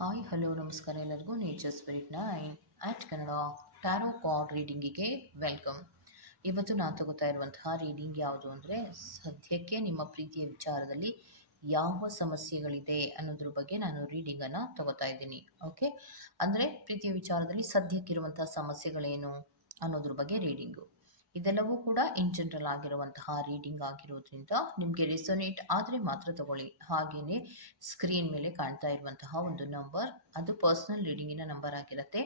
Hi hello ನಮಸ್ಕಾರ ಎಲ್ಲರಿಗೂ nature spirit nine ಆಟ್ Kannada tarot card ರೀಡಿಂಗಿಗೆ welcome. ಇವತ್ತು ನಾನು ತಗೋತಾ ಇರುವಂತಹ ರೀಡಿಂಗ್ ಯಾವುದು ಅಂದರೆ ಸದ್ಯಕ್ಕೆ ನಿಮ್ಮ ಪ್ರೀತಿಯ ವಿಚಾರದಲ್ಲಿ ಯಾವ ಸಮಸ್ಯೆಗಳಿದೆ ಅನ್ನೋದ್ರ ಬಗ್ಗೆ ನಾನು ರೀಡಿಂಗನ್ನು ತಗೋತಾ ಇದ್ದೀನಿ. ಓಕೆ, ಅಂದರೆ ಪ್ರೀತಿಯ ವಿಚಾರದಲ್ಲಿ ಸದ್ಯಕ್ಕಿರುವಂತಹ ಸಮಸ್ಯೆಗಳೇನು ಅನ್ನೋದ್ರ ಬಗ್ಗೆ ರೀಡಿಂಗು. ಇದೆಲ್ಲವೂ ಕೂಡ ಇನ್ ಜನರಲ್ ಆಗಿರುವಂತಹ ರೀಡಿಂಗ್ ಆಗಿರೋದ್ರಿಂದ ನಿಮಗೆ ರೆಸೊನೇಟ್ ಆದರೆ ಮಾತ್ರ ತಗೊಳ್ಳಿ. ಹಾಗೆಯೇ ಸ್ಕ್ರೀನ್ ಮೇಲೆ ಕಾಣ್ತಾ ಇರುವಂತಹ ಒಂದು ನಂಬರ್, ಅದು ಪರ್ಸನಲ್ ರೀಡಿಂಗಿನ ನಂಬರ್ ಆಗಿರುತ್ತೆ.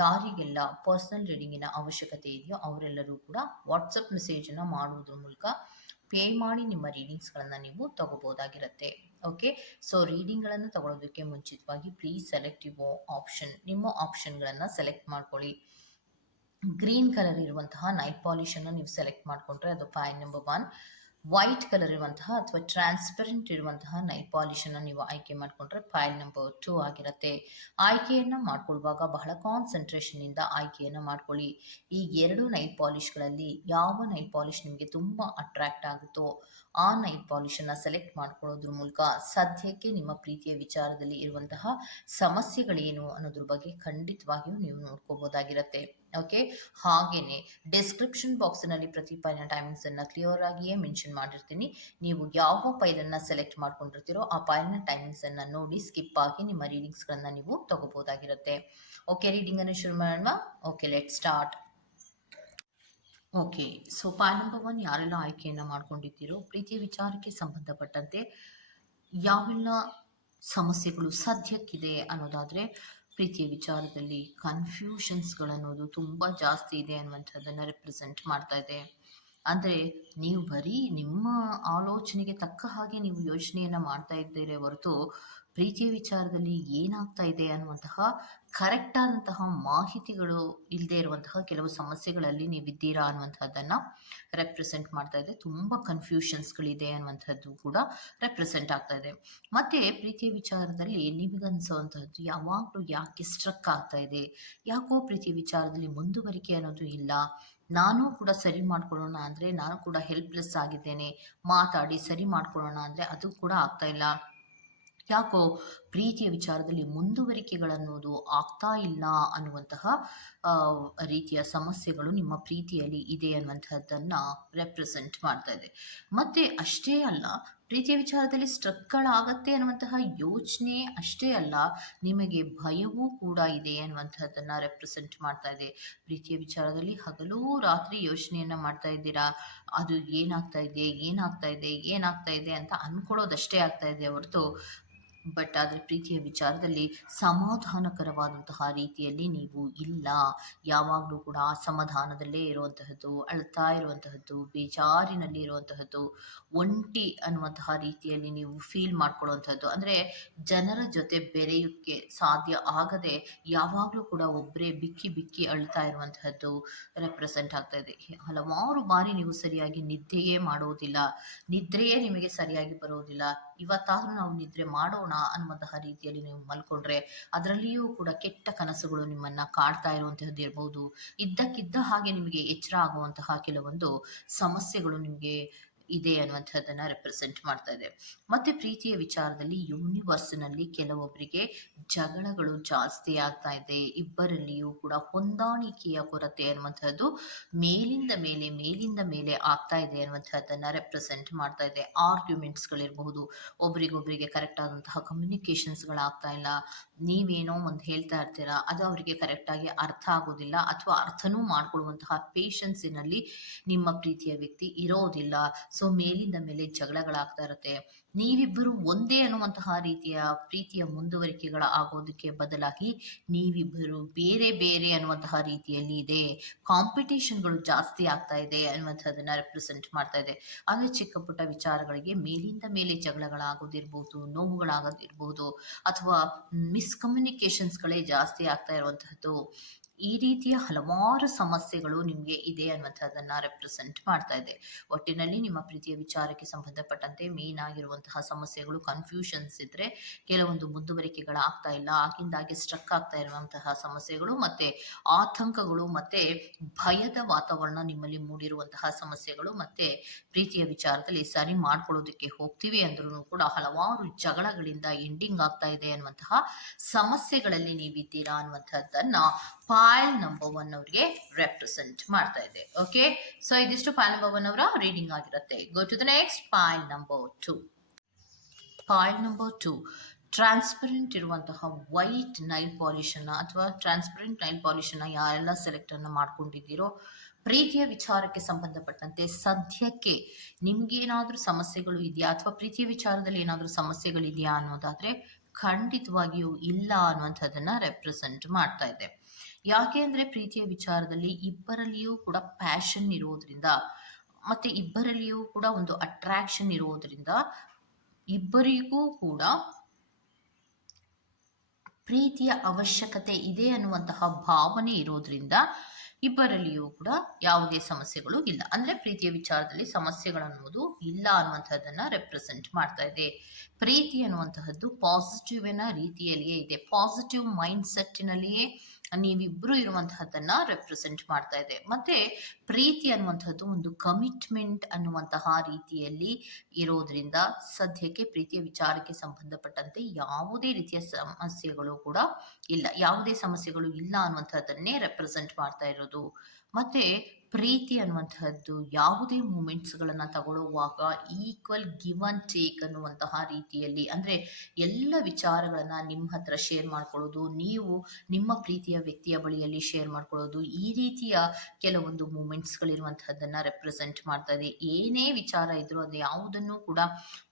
ಯಾರಿಗೆಲ್ಲ ಪರ್ಸನಲ್ ರೀಡಿಂಗಿನ ಅವಶ್ಯಕತೆ ಇದೆಯೋ ಅವರೆಲ್ಲರೂ ಕೂಡ ವಾಟ್ಸಪ್ ಮೆಸೇಜನ್ನು ಮಾಡುವುದ್ರ ಮೂಲಕ ಪೇ ಮಾಡಿ ನಿಮ್ಮ ರೀಡಿಂಗ್ಸ್ಗಳನ್ನು ನೀವು ತಗೋಬೋದಾಗಿರುತ್ತೆ. ಓಕೆ, ಸೊ ರೀಡಿಂಗ್ಗಳನ್ನು ತಗೊಳ್ಳೋದಕ್ಕೆ ಮುಂಚಿತವಾಗಿ ಪ್ಲೀಸ್ ಸೆಲೆಕ್ಟ್ ಯುವರ್ ಆಪ್ಷನ್. ನಿಮ್ಮ ಆಪ್ಷನ್ಗಳನ್ನು ಸೆಲೆಕ್ಟ್ ಮಾಡ್ಕೊಳ್ಳಿ. ಗ್ರೀನ್ ಕಲರ್ ಇರುವಂತಹ ನೈಟ್ ಪಾಲಿಶನ್ನು ನೀವು ಸೆಲೆಕ್ಟ್ ಮಾಡಿಕೊಂಡ್ರೆ ಅದು ಪಾಯಿಂಟ್ ನಂಬರ್ 1. ವೈಟ್ ಕಲರ್ ಇರುವಂತಹ ಅಥವಾ ಟ್ರಾನ್ಸ್ಪರೆಂಟ್ ಇರುವಂತಹ ನೈಲ್ ಪಾಲಿಶನ್ನು ನೀವು ಆಯ್ಕೆ ಮಾಡಿಕೊಂಡ್ರೆ ಫೈಲ್ ನಂಬರ್ 2 ಆಗಿರುತ್ತೆ. ಆಯ್ಕೆಯನ್ನು ಮಾಡ್ಕೊಳ್ಳುವಾಗ ಬಹಳ ಕಾನ್ಸಂಟ್ರೇಷನ್ನಿಂದ ಆಯ್ಕೆಯನ್ನು ಮಾಡ್ಕೊಳ್ಳಿ. ಈ ಎರಡು ನೈಲ್ ಪಾಲಿಶ್ಗಳಲ್ಲಿ ಯಾವ ನೈಲ್ ಪಾಲಿಶ್ ನಿಮಗೆ ತುಂಬ ಅಟ್ರಾಕ್ಟ್ ಆಗುತ್ತೋ ಆ ನೈಲ್ ಪಾಲಿಶನ್ನು ಸೆಲೆಕ್ಟ್ ಮಾಡ್ಕೊಳ್ಳೋದ್ರ ಮೂಲಕ ಸದ್ಯಕ್ಕೆ ನಿಮ್ಮ ಪ್ರೀತಿಯ ವಿಚಾರದಲ್ಲಿ ಇರುವಂತಹ ಸಮಸ್ಯೆಗಳೇನು ಅನ್ನೋದ್ರ ಬಗ್ಗೆ ಖಂಡಿತವಾಗಿಯೂ ನೀವು ನೋಡ್ಕೋಬೋದಾಗಿರುತ್ತೆ. ಓಕೆ, ಹಾಗೇನೆ ಡಿಸ್ಕ್ರಿಪ್ಷನ್ ಬಾಕ್ಸ್ನಲ್ಲಿ ಪ್ರತಿ ಫೈಲ್ನ ಟೈಮಿಂಗ್ಸನ್ನು ಕ್ಲಿಯರ್ ಆಗಿಯೇ ಮೆನ್ಷನ್ ಮಾಡಿರ್ತೀನಿ. ನೀವು ಯಾವ ಫೈಲನ್ನು ಸೆಲೆಕ್ಟ್ ಮಾಡ್ಕೊಂಡಿರ್ತೀರೋ ಆ ಫೈಲ್ನ ಟೈಮಿಂಗ್ಸನ್ನು ನೋಡಿ ಸ್ಕಿಪ್ ಆಗಿ ನಿಮ್ಮ ರೀಡಿಂಗ್ಸ್ಗಳನ್ನು ನೀವು ತಗೋಬೋದಾಗಿರುತ್ತೆ. ಓಕೆ, ರೀಡಿಂಗನ್ನು ಶುರು ಮಾಡೋಣ. Okay, let start. Okay, so file number 1 ಯಾರೆಲ್ಲ ಆಯ್ಕೆಯನ್ನು ಮಾಡ್ಕೊಂಡಿದ್ದೀರೋ ಪ್ರೀತಿಯ ವಿಚಾರಕ್ಕೆ ಸಂಬಂಧಪಟ್ಟಂತೆ ಯಾವೆಲ್ಲ ಸಮಸ್ಯೆಗಳು ಸದ್ಯಕ್ಕಿದೆ ಅನ್ನೋದಾದರೆ, ಪ್ರೀತಿಯ ವಿಚಾರದಲ್ಲಿ ಕನ್ಫ್ಯೂಷನ್ಸ್ಗಳನ್ನೋದು ತುಂಬ ಜಾಸ್ತಿ ಇದೆ ಅನ್ನುವಂಥದ್ದನ್ನು ರೆಪ್ರೆಸೆಂಟ್ ಮಾಡ್ತಾ ಇದೆ. ಅಂದರೆ ನೀವು ಬರೀ ನಿಮ್ಮ ಆಲೋಚನೆಗೆ ತಕ್ಕ ಹಾಗೆ ನೀವು ಯೋಚನೆಯನ್ನು ಮಾಡ್ತಾ ಇದ್ದೀರಿ ಹೊರತು ಪ್ರೀತಿಯ ವಿಚಾರದಲ್ಲಿ ಏನಾಗ್ತಾ ಇದೆ ಅನ್ನುವಂತಹ ಕರೆಕ್ಟ್ ಆದಂತಹ ಮಾಹಿತಿಗಳು ಇಲ್ಲದೆ ಇರುವಂತಹ ಕೆಲವು ಸಮಸ್ಯೆಗಳಲ್ಲಿ ನೀವಿದ್ದೀರಾ ಅನ್ನುವಂಥದ್ದನ್ನು ರೆಪ್ರೆಸೆಂಟ್ ಮಾಡ್ತಾ ಇದೆ. ತುಂಬ ಕನ್ಫ್ಯೂಷನ್ಸ್ಗಳಿದೆ ಅನ್ನುವಂಥದ್ದು ಕೂಡ ರೆಪ್ರೆಸೆಂಟ್ ಆಗ್ತಾ ಇದೆ. ಮತ್ತು ಪ್ರೀತಿಯ ವಿಚಾರದಲ್ಲಿ ನಿಮಗನ್ಸೋವಂಥದ್ದು ಯಾವಾಗಲೂ ಯಾಕೆ ಸ್ಟ್ರಕ್ ಆಗ್ತಾ ಇದೆ, ಯಾಕೋ ಪ್ರೀತಿಯ ವಿಚಾರದಲ್ಲಿ ಮುಂದುವರಿಕೆ ಅನ್ನೋದು ಇಲ್ಲ, ನಾನು ಕೂಡ ಸರಿ ಮಾಡ್ಕೊಳ್ಳೋಣ ಅಂದರೆ ನಾನು ಕೂಡ ಹೆಲ್ಪ್ಲೆಸ್ ಆಗಿದ್ದೇನೆ, ಮಾತಾಡಿ ಸರಿ ಮಾಡ್ಕೊಳ್ಳೋಣ ಅಂದರೆ ಅದು ಕೂಡ ಆಗ್ತಾ ಇಲ್ಲ, ಯಾಕೋ ಪ್ರೀತಿಯ ವಿಚಾರದಲ್ಲಿ ಮುಂದುವರಿಕೆಗಳನ್ನೋದು ಆಗ್ತಾ ಇಲ್ಲ ಅನ್ನುವಂತಹ ರೀತಿಯ ಸಮಸ್ಯೆಗಳು ನಿಮ್ಮ ಪ್ರೀತಿಯಲ್ಲಿ ಇದೆ ಅನ್ನುವಂಥದ್ದನ್ನು ರೆಪ್ರೆಸೆಂಟ್ ಮಾಡ್ತಾ ಇದೆ. ಮತ್ತು ಅಷ್ಟೇ ಅಲ್ಲ, ಪ್ರೀತಿಯ ವಿಚಾರದಲ್ಲಿ ಸ್ಟ್ರಕ್ಗಳಾಗತ್ತೆ ಅನ್ನುವಂತಹ ಯೋಚನೆ ಅಷ್ಟೇ ಅಲ್ಲ, ನಿಮಗೆ ಭಯವೂ ಕೂಡ ಇದೆ ಅನ್ನುವಂಥದ್ದನ್ನು ರೆಪ್ರೆಸೆಂಟ್ ಮಾಡ್ತಾ ಇದೆ. ಪ್ರೀತಿಯ ವಿಚಾರದಲ್ಲಿ ಹಗಲು ರಾತ್ರಿ ಯೋಚನೆಯನ್ನು ಮಾಡ್ತಾ ಇದ್ದೀರಾ, ಅದು ಏನಾಗ್ತಾ ಇದೆ ಏನಾಗ್ತಾ ಇದೆ ಏನಾಗ್ತಾ ಇದೆ ಅಂತ ಅಂದ್ಕೊಳ್ಳೋದಷ್ಟೇ ಆಗ್ತಾ ಇದೆ ಹೊರತು ಬಟ್ ಆದರೆ ಪ್ರೀತಿಯ ವಿಚಾರದಲ್ಲಿ ಸಮಾಧಾನಕರವಾದಂತಹ ರೀತಿಯಲ್ಲಿ ನೀವು ಇಲ್ಲ. ಯಾವಾಗಲೂ ಕೂಡ ಅಸಮಾಧಾನದಲ್ಲೇ ಇರುವಂತಹದ್ದು, ಅಳ್ತಾ ಇರುವಂತಹದ್ದು, ಬೇಜಾರಿನಲ್ಲಿ ಇರುವಂತಹದ್ದು, ಒಂಟಿ ಅನ್ನುವಂತಹ ರೀತಿಯಲ್ಲಿ ನೀವು ಫೀಲ್ ಮಾಡ್ಕೊಳ್ಳುವಂಥದ್ದು, ಅಂದರೆ ಜನರ ಜೊತೆ ಬೆರೆಯೋಕ್ಕೆ ಸಾಧ್ಯ ಆಗದೆ ಯಾವಾಗಲೂ ಕೂಡ ಒಬ್ಬರೇ ಬಿಕ್ಕಿ ಬಿಕ್ಕಿ ಅಳ್ತಾ ಇರುವಂತಹದ್ದು ರೆಪ್ರೆಸೆಂಟ್ ಆಗ್ತಾ ಇದೆ. ಹಲವಾರು ಬಾರಿ ನೀವು ಸರಿಯಾಗಿ ನಿದ್ದೆಯೇ ಮಾಡೋದಿಲ್ಲ, ನಿದ್ರೆಯೇ ನಿಮಗೆ ಸರಿಯಾಗಿ ಬರೋದಿಲ್ಲ. ಇವತ್ತಾದರೂ ನಾವು ನಿದ್ರೆ ಮಾಡೋಣ ಅನ್ನುವಂತಹ ರೀತಿಯಲ್ಲಿ ನೀವು ಮಲ್ಕೊಂಡ್ರೆ ಅದರಲ್ಲಿಯೂ ಕೂಡ ಕೆಟ್ಟ ಕನಸುಗಳು ನಿಮ್ಮನ್ನ ಕಾಡ್ತಾ ಇರುವಂತಹದ್ದು ಇರಬಹುದು. ಇದ್ದಕ್ಕಿದ್ದ ಹಾಗೆ ನಿಮಗೆ ಎಚ್ಚರ ಆಗುವಂತಹ ಕೆಲವೊಂದು ಸಮಸ್ಯೆಗಳು ನಿಮಗೆ ಇದೆ ಅನ್ನುವಂಥದ್ದನ್ನ ರೆಪ್ರೆಸೆಂಟ್ ಮಾಡ್ತಾ ಇದೆ. ಮತ್ತೆ ಪ್ರೀತಿಯ ವಿಚಾರದಲ್ಲಿ ಯೂನಿವರ್ಸ್ನಲ್ಲಿ ಕೆಲವೊಬ್ಬರಿಗೆ ಜಗಳಗಳು ಜಾಸ್ತಿ ಆಗ್ತಾ ಇದೆ, ಇಬ್ಬರಲ್ಲಿಯೂ ಕೂಡ ಹೊಂದಾಣಿಕೆಯ ಕೊರತೆ ಅನ್ನುವಂಥದ್ದು ಮೇಲಿಂದ ಮೇಲೆ ಆಗ್ತಾ ಇದೆ ಅನ್ನುವಂಥದ್ದನ್ನ ರೆಪ್ರೆಸೆಂಟ್ ಮಾಡ್ತಾ ಇದೆ. ಆರ್ಗ್ಯುಮೆಂಟ್ಸ್ಗಳಿರಬಹುದು, ಒಬ್ರಿಗೊಬ್ರಿಗೆ ಕರೆಕ್ಟ್ ಆದಂತಹ ಕಮ್ಯುನಿಕೇಶನ್ಸ್ಗಳಾಗ್ತಾ ಇಲ್ಲ, ನೀವೇನೋ ಒಂದು ಹೇಳ್ತಾ ಇರ್ತೀರಾ ಅದು ಅವರಿಗೆ ಕರೆಕ್ಟಾಗಿ ಅರ್ಥ ಆಗೋದಿಲ್ಲ, ಅಥವಾ ಅರ್ಥನೂ ಮಾಡ್ಕೊಳ್ಳುವಂತಹ ಪೇಷನ್ಸಿನಲ್ಲಿ ನಿಮ್ಮ ಪ್ರೀತಿಯ ವ್ಯಕ್ತಿ ಇರೋದಿಲ್ಲ. ಸೊ ಮೇಲಿಂದ ಮೇಲೆ ಜಗಳಗಳಾಗ್ತಾ ಇರುತ್ತೆ. ನೀವಿಬ್ಬರು ಒಂದೇ ಅನ್ನುವಂತಹ ರೀತಿಯ ಪ್ರೀತಿಯ ಮುಂದುವರಿಕೆಗಳ ಆಗೋದಕ್ಕೆ ಬದಲಾಗಿ ನೀವಿಬ್ಬರು ಬೇರೆ ಬೇರೆ ಅನ್ನುವಂತಹ ರೀತಿಯಲ್ಲಿ ಇದೆ. ಕಾಂಪಿಟೇಷನ್ಗಳು ಜಾಸ್ತಿ ಆಗ್ತಾ ಇದೆ ಅನ್ನುವಂಥದ್ದನ್ನ ರೆಪ್ರೆಸೆಂಟ್ ಮಾಡ್ತಾ ಇದೆ. ಆದರೆ ಚಿಕ್ಕ ಪುಟ್ಟ ವಿಚಾರಗಳಿಗೆ ಮೇಲಿಂದ ಮೇಲೆ ಜಗಳಗಳಾಗೋದಿರ್ಬೋದು, ನೋವುಗಳಾಗೋದಿರ್ಬೋದು, ಅಥವಾ ಮಿಸ್ಕಮ್ಯುನಿಕೇಶನ್ಸ್ಗಳೇ ಜಾಸ್ತಿ ಆಗ್ತಾ ಇರುವಂತಹದ್ದು, ಈ ರೀತಿಯ ಹಲವಾರು ಸಮಸ್ಯೆಗಳು ನಿಮಗೆ ಇದೆ ಅನ್ನುವಂಥದ್ದನ್ನ ರೆಪ್ರೆಸೆಂಟ್ ಮಾಡ್ತಾ ಇದೆ. ಒಟ್ಟಿನಲ್ಲಿ ನಿಮ್ಮ ಪ್ರೀತಿಯ ವಿಚಾರಕ್ಕೆ ಸಂಬಂಧಪಟ್ಟಂತೆ ಮೇನ್ ಆಗಿರುವಂತಹ ಸಮಸ್ಯೆಗಳು ಕನ್ಫ್ಯೂಷನ್ಸ್ ಇದ್ರೆ, ಕೆಲವೊಂದು ಮುಂದುವರಿಕೆಗಳಾಗ್ತಾ ಇಲ್ಲ, ಆಗಿಂದಾಗೆ ಸ್ಟ್ರಕ್ ಆಗ್ತಾ ಇರುವಂತಹ ಸಮಸ್ಯೆಗಳು, ಮತ್ತೆ ಆತಂಕಗಳು, ಮತ್ತೆ ಭಯದ ವಾತಾವರಣ ನಿಮ್ಮಲ್ಲಿ ಮೂಡಿರುವಂತಹ ಸಮಸ್ಯೆಗಳು, ಮತ್ತೆ ಪ್ರೀತಿಯ ವಿಚಾರದಲ್ಲಿ ಸರಿ ಮಾಡ್ಕೊಳ್ಳೋದಕ್ಕೆ ಹೋಗ್ತೀವಿ ಅಂದ್ರೂ ಕೂಡ ಹಲವಾರು ಜಗಳಗಳಿಂದ ಎಂಡಿಂಗ್ ಆಗ್ತಾ ಇದೆ ಅನ್ನುವಂತಹ ಸಮಸ್ಯೆಗಳಲ್ಲಿ ನೀವಿದ್ದೀರಾ ಅನ್ನುವಂಥದ್ದನ್ನ ಫೈಲ್ ನಂಬರ್ 1 ಅವರಿಗೆ ರೆಪ್ರೆಸೆಂಟ್ ಮಾಡ್ತಾ ಇದೆ. ಓಕೆ, ಸೊ ಇದಿಷ್ಟು ಫೈಲ್ ನಂಬರ್ 1 ಅವರ ರೀಡಿಂಗ್ ಆಗಿರುತ್ತೆ. Go to the next file number 2. File number 2 transparent ಇರುವಂತಹ ವೈಟ್ ನೈಲ್ ಪಾಲಿಶ್ ಅನ್ನ ಅಥವಾ ಟ್ರಾನ್ಸ್ಪರೆಂಟ್ ನೈಲ್ ಪಾಲಿಶ್ ಅನ್ನ ಯಾರೆಲ್ಲ ಸೆಲೆಕ್ಟ್ ಅನ್ನ ಮಾಡ್ಕೊಂಡಿದ್ದೀರೋ, ಪ್ರೀತಿಯ ವಿಚಾರಕ್ಕೆ ಸಂಬಂಧಪಟ್ಟಂತೆ ಸದ್ಯಕ್ಕೆ ನಿಮ್ಗೇನಾದ್ರೂ ಸಮಸ್ಯೆಗಳು ಇದೆಯಾ ಅಥವಾ ಪ್ರೀತಿಯ ವಿಚಾರದಲ್ಲಿ ಏನಾದ್ರೂ ಸಮಸ್ಯೆಗಳಿದೆಯಾ ಅನ್ನೋದಾದ್ರೆ ಖಂಡಿತವಾಗಿಯೂ ಇಲ್ಲ ಅನ್ನುವಂಥದ್ದನ್ನ ರೆಪ್ರೆಸೆಂಟ್ ಮಾಡ್ತಾ ಇದೆ. ಯಾಕೆ ಅಂದ್ರೆ ಪ್ರೀತಿಯ ವಿಚಾರದಲ್ಲಿ ಇಬ್ಬರಲ್ಲಿಯೂ ಕೂಡ ಪ್ಯಾಷನ್ ಇರೋದ್ರಿಂದ, ಮತ್ತೆ ಇಬ್ಬರಲ್ಲಿಯೂ ಕೂಡ ಒಂದು ಅಟ್ರಾಕ್ಷನ್ ಇರೋದ್ರಿಂದ, ಇಬ್ಬರಿಗೂ ಕೂಡ ಪ್ರೀತಿಯ ಅವಶ್ಯಕತೆ ಇದೆ ಅನ್ನುವಂತಹ ಭಾವನೆ ಇರೋದ್ರಿಂದ ಇಬ್ಬರಲ್ಲಿಯೂ ಕೂಡ ಯಾವುದೇ ಸಮಸ್ಯೆಗಳು ಇಲ್ಲ. ಅಂದ್ರೆ ಪ್ರೀತಿಯ ವಿಚಾರದಲ್ಲಿ ಸಮಸ್ಯೆಗಳನ್ನುವುದು ಇಲ್ಲ ಅನ್ನುವಂಥದ್ದನ್ನ ರೆಪ್ರೆಸೆಂಟ್ ಮಾಡ್ತಾ ಇದೆ. ಪ್ರೀತಿ ಅನ್ನುವಂತಹದ್ದು ಪಾಸಿಟಿವ್ ರೀತಿಯಲ್ಲಿಯೇ ಇದೆ, ಪಾಸಿಟಿವ್ ಮೈಂಡ್ ಸೆಟ್ನಲ್ಲಿಯೇ ನೀವಿಬ್ರು ಇರುವಂತಹದ್ದನ್ನ ರೆಪ್ರೆಸೆಂಟ್ ಮಾಡ್ತಾ ಇದೆ. ಮತ್ತೆ ಪ್ರೀತಿ ಅನ್ನುವಂಥದ್ದು ಒಂದು ಕಮಿಟ್ಮೆಂಟ್ ಅನ್ನುವಂತಹ ರೀತಿಯಲ್ಲಿ ಇರೋದ್ರಿಂದ ಸದ್ಯಕ್ಕೆ ಪ್ರೀತಿಯ ವಿಚಾರಕ್ಕೆ ಸಂಬಂಧಪಟ್ಟಂತೆ ಯಾವುದೇ ರೀತಿಯ ಸಮಸ್ಯೆಗಳು ಕೂಡ ಇಲ್ಲ, ಯಾವುದೇ ಸಮಸ್ಯೆಗಳು ಇಲ್ಲ ಅನ್ನುವಂಥದ್ದನ್ನೇ ರೆಪ್ರೆಸೆಂಟ್ ಮಾಡ್ತಾ ಇರೋದು. ಮತ್ತೆ ಪ್ರೀತಿ ಅನ್ನುವಂತಹದ್ದು ಯಾವುದೇ ಮೂಮೆಂಟ್ಸ್ ಗಳನ್ನ ತಗೊಳ್ಳುವಾಗ ಈಕ್ವಲ್ ಗಿವ್ ಅಂಡ್ ಟೇಕ್ ಅನ್ನುವಂತಹ ರೀತಿಯಲ್ಲಿ, ಅಂದ್ರೆ ಎಲ್ಲ ವಿಚಾರಗಳನ್ನ ನಿಮ್ಮ ಹತ್ರ ಶೇರ್ ಮಾಡ್ಕೊಳ್ಳೋದು, ನೀವು ನಿಮ್ಮ ಪ್ರೀತಿಯ ವ್ಯಕ್ತಿಯ ಬಳಿಯಲ್ಲಿ ಶೇರ್ ಮಾಡ್ಕೊಳ್ಳೋದು, ಈ ರೀತಿಯ ಕೆಲವೊಂದು ಮೂಮೆಂಟ್ಸ್ ಗಳಿರುವಂತಹದ್ದನ್ನ ರೆಪ್ರೆಸೆಂಟ್ ಮಾಡ್ತಾ ಇದೆ. ಏನೇ ವಿಚಾರ ಇದ್ರೂ ಅದು ಯಾವುದನ್ನು ಕೂಡ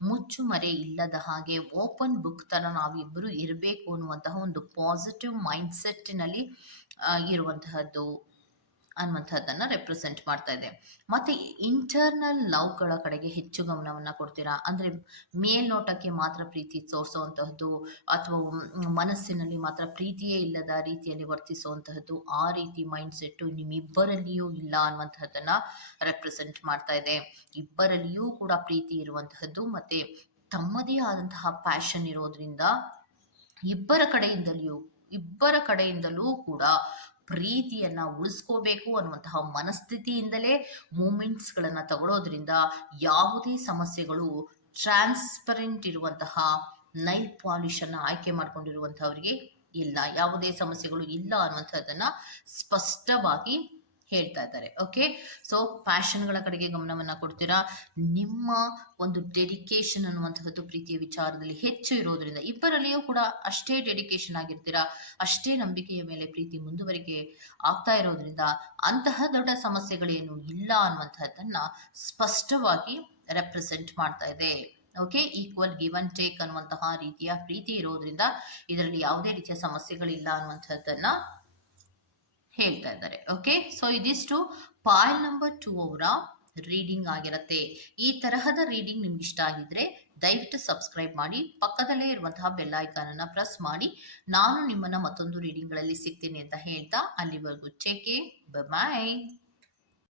ಮುಚ್ಚುಮರೆ ಇಲ್ಲದ ಹಾಗೆ ಓಪನ್ ಬುಕ್ ತರ ನಾವಿಬ್ಬರು ಇರಬೇಕು ಅನ್ನುವಂತಹ ಒಂದು ಪಾಸಿಟಿವ್ ಮೈಂಡ್ ಸೆಟ್ನಲ್ಲಿ ಇರುವಂತಹದ್ದು ಅನ್ನುವಂಥದ್ದನ್ನ ರೆಪ್ರೆಸೆಂಟ್ ಮಾಡ್ತಾ ಇದೆ. ಮತ್ತೆ ಇಂಟರ್ನಲ್ ಲವ್ಗಳ ಕಡೆಗೆ ಹೆಚ್ಚು ಗಮನವನ್ನ ಕೊಡ್ತೀರಾ, ಅಂದ್ರೆ ಮೇಲ್ನೋಟಕ್ಕೆ ಮಾತ್ರ ಪ್ರೀತಿ ತೋರಿಸುವಂತಹದ್ದು ಅಥವಾ ಮನಸ್ಸಿನಲ್ಲಿ ಮಾತ್ರ ಪ್ರೀತಿಯೇ ಇಲ್ಲದ ರೀತಿಯಲ್ಲಿ ವರ್ತಿಸುವಂತಹದ್ದು, ಆ ರೀತಿ ಮೈಂಡ್ ಸೆಟ್ ನಿಮ್ಮಿಬ್ಬರಲ್ಲಿಯೂ ಇಲ್ಲ ಅನ್ನುವಂತಹದ್ದನ್ನ ರೆಪ್ರೆಸೆಂಟ್ ಮಾಡ್ತಾ ಇದೆ. ಇಬ್ಬರಲ್ಲಿಯೂ ಕೂಡ ಪ್ರೀತಿ ಇರುವಂತಹದ್ದು ಮತ್ತೆ ತಮ್ಮದೇ ಆದಂತಹ ಪ್ಯಾಷನ್ ಇರೋದ್ರಿಂದ ಇಬ್ಬರ ಕಡೆಯಿಂದಲೂ ಕೂಡ ಪ್ರೀತಿಯನ್ನ ಉಳಿಸ್ಕೋಬೇಕು ಅನ್ನುವಂತಹ ಮನಸ್ಥಿತಿಯಿಂದಲೇ ಮೂಮೆಂಟ್ಸ್ ಗಳನ್ನ ತಗೊಳ್ಳೋದ್ರಿಂದ ಯಾವುದೇ ಸಮಸ್ಯೆಗಳು ಟ್ರಾನ್ಸ್ಪರೆಂಟ್ ಇರುವಂತಹ ನೈಲ್ ಪಾಲಿಶ್ ಅನ್ನ ಆಯ್ಕೆ ಮಾಡ್ಕೊಂಡಿರುವಂತಹವರಿಗೆ ಇಲ್ಲ, ಯಾವುದೇ ಸಮಸ್ಯೆಗಳು ಇಲ್ಲ ಅನ್ನುವಂಥದ್ದನ್ನ ಸ್ಪಷ್ಟವಾಗಿ ಹೇಳ್ತಾ ಇದ್ದಾರೆ. ಓಕೆ, ಸೊ ಪ್ಯಾಷನ್ಗಳ ಕಡೆಗೆ ಗಮನವನ್ನ ಕೊಡ್ತೀರಾ. ನಿಮ್ಮ ಒಂದು ಡೆಡಿಕೇಶನ್ ಅನ್ನುವಂತಹದ್ದು ಪ್ರೀತಿಯ ವಿಚಾರದಲ್ಲಿ ಹೆಚ್ಚು ಇರೋದ್ರಿಂದ ಇಬ್ಬರಲ್ಲಿಯೂ ಕೂಡ ಅಷ್ಟೇ ಡೆಡಿಕೇಶನ್ ಆಗಿರ್ತೀರಾ, ಅಷ್ಟೇ ನಂಬಿಕೆಯ ಮೇಲೆ ಪ್ರೀತಿ ಮುಂದುವರಿಕೆ ಆಗ್ತಾ ಇರೋದ್ರಿಂದ ಅಂತಹ ದೊಡ್ಡ ಸಮಸ್ಯೆಗಳೇನು ಇಲ್ಲ ಅನ್ನುವಂತಹದ್ದನ್ನ ಸ್ಪಷ್ಟವಾಗಿ ರೆಪ್ರೆಸೆಂಟ್ ಮಾಡ್ತಾ ಇದೆ. Okay, equal give and take ಅನ್ನುವಂತಹ ರೀತಿಯ ಪ್ರೀತಿ ಇರೋದ್ರಿಂದ ಇದರಲ್ಲಿ ಯಾವುದೇ ರೀತಿಯ ಸಮಸ್ಯೆಗಳಿಲ್ಲ ಅನ್ನುವಂಥದ್ದನ್ನ ಹೇಳ್ತಾ ಇದ್ದಾರೆ. ಓಕೆ, ಸೊ ಇದಿಷ್ಟು ಫೈಲ್ ನಂಬರ್ 2 ಅವರ ರೀಡಿಂಗ್ ಆಗಿರುತ್ತೆ. ಈ ತರಹದ ರೀಡಿಂಗ್ ನಿಮ್ಗೆ ಇಷ್ಟ ಆಗಿದ್ರೆ ದಯವಿಟ್ಟು ಸಬ್ಸ್ಕ್ರೈಬ್ ಮಾಡಿ, ಪಕ್ಕದಲ್ಲೇ ಇರುವಂತಹ ಬೆಲ್ ಐಕಾನ್ ಅನ್ನ ಪ್ರೆಸ್ ಮಾಡಿ. ನಾನು ನಿಮ್ಮನ್ನ ಮತ್ತೊಂದು ರೀಡಿಂಗ್ ಗಳಲ್ಲಿ ಸಿಗ್ತೀನಿ ಅಂತ ಹೇಳ್ತಾ ಅಲ್ಲಿವರೆಗೂ ಟೇಕ್ ಕೇರ್, ಬೈ.